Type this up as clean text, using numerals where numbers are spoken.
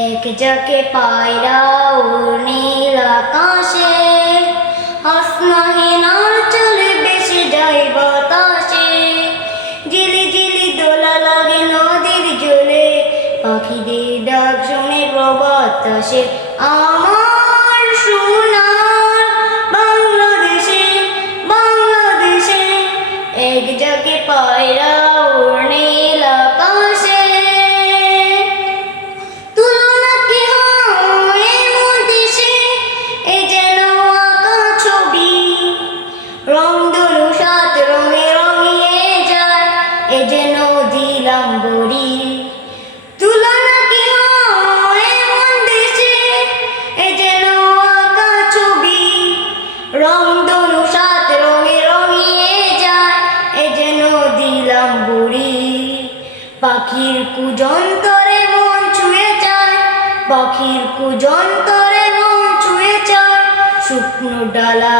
এক যাকে পায়রা নীল আকাশে, আসমাহিনার চলে বেশি যায় বাতাসে। ঝিলি ঝিলি দোলা লাগে নদীর জলে, পাখিদের ডাক শুনে প্রভাত আসে। আমার সোনার বাংলাদেশে, বাংলাদেশে, এক যাকে পায়রা নীল আকাশে। তুলনা কি হয় এমন দেশে, এ যেন আঁকা ছবি। রংধনু সাত রঙে রঙিয়ে যায়, এ যেন দিলাম বড়ি। তুলনা কি হয় এমন দেশে, এ যেন আঁকা ছবি। রংধনু সাত রঙে রঙিয়ে যায়, এ যেন দিলাম বড়ি। পাখির কুজন্তরে মন ছুঁয়ে যায়, পাখির কুজন্তরে মন ছুঁয়ে যায়। শুকনো ডালা